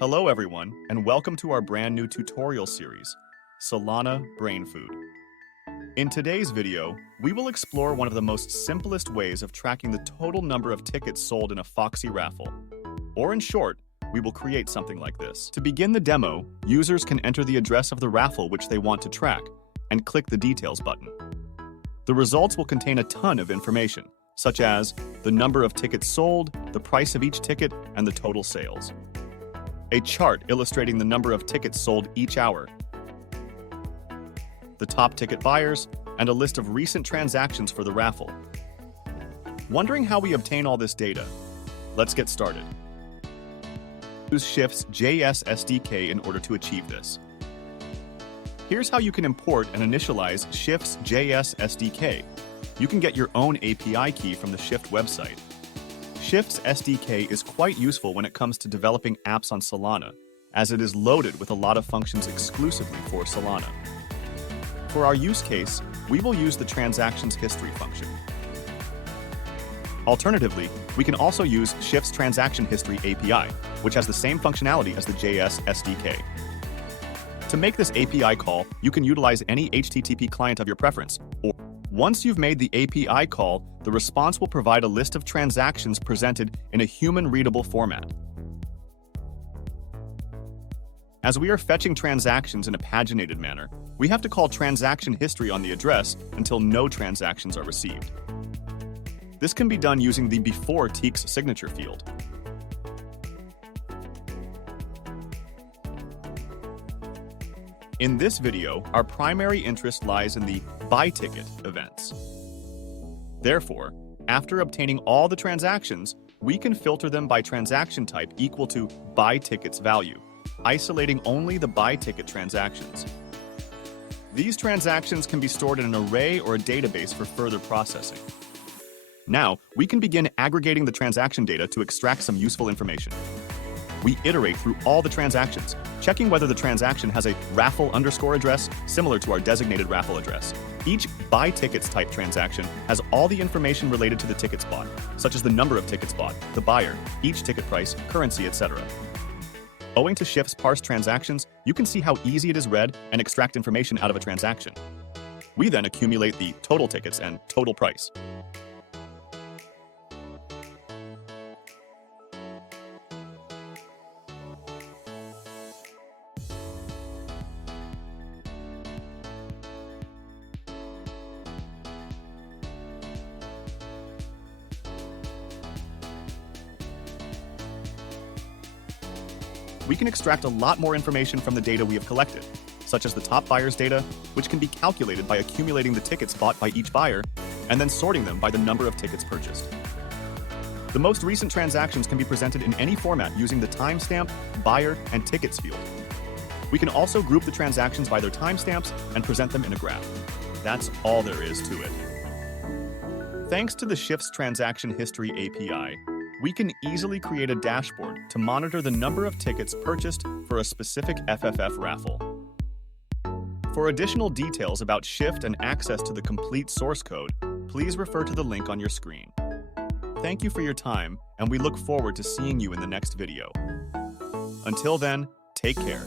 Hello everyone, and welcome to our brand new tutorial series, Solana Brainfood. In today's video, we will explore one of the most simplest ways of tracking the total number of tickets sold in a Foxy Raffle. Or in short, we will create something like this. To begin the demo, users can enter the address of the raffle which they want to track, and click the Details button. The results will contain a ton of information, such as the number of tickets sold, the price of each ticket, and the total sales. A chart illustrating the number of tickets sold each hour, the top ticket buyers, and a list of recent transactions for the raffle. Wondering how we obtain all this data? Let's get started. Use SHYFT's JS SDK in order to achieve this. Here's how you can import and initialize SHYFT's JS SDK. You can get your own API key from the SHYFT website. SHYFT's SDK is quite useful when it comes to developing apps on Solana, as it is loaded with a lot of functions exclusively for Solana. For our use case, we will use the Transactions History function. Alternatively, we can also use SHYFT's Transaction History API, which has the same functionality as the JS SDK. To make this API call, you can utilize any HTTP client of your preference, or once you've made the API call, the response will provide a list of transactions presented in a human-readable format. As we are fetching transactions in a paginated manner, we have to call transaction history on the address until no transactions are received. This can be done using the before Teek's signature field. In this video, our primary interest lies in the buy ticket events. Therefore, after obtaining all the transactions, we can filter them by transaction type equal to buy ticket's value, isolating only the buy ticket transactions. These transactions can be stored in an array or a database for further processing. Now, we can begin aggregating the transaction data to extract some useful information. We iterate through all the transactions, checking whether the transaction has a raffle underscore address similar to our designated raffle address. Each buy tickets type transaction has all the information related to the tickets bought, such as the number of tickets bought, the buyer, each ticket price, currency, etc. Owing to SHYFT's parsed transactions, you can see how easy it is read and extract information out of a transaction. We then accumulate the total tickets and total price. We can extract a lot more information from the data we have collected, such as the top buyers data, which can be calculated by accumulating the tickets bought by each buyer and then sorting them by the number of tickets purchased. The most recent transactions can be presented in any format using the timestamp, buyer, and tickets field. We can also group the transactions by their timestamps and present them in a graph. That's all there is to it. Thanks to the SHYFT's Transaction History API, we can easily create a dashboard to monitor the number of tickets purchased for a specific RaFFFle raffle. For additional details about SHYFT and access to the complete source code, please refer to the link on your screen. Thank you for your time, and we look forward to seeing you in the next video. Until then, take care.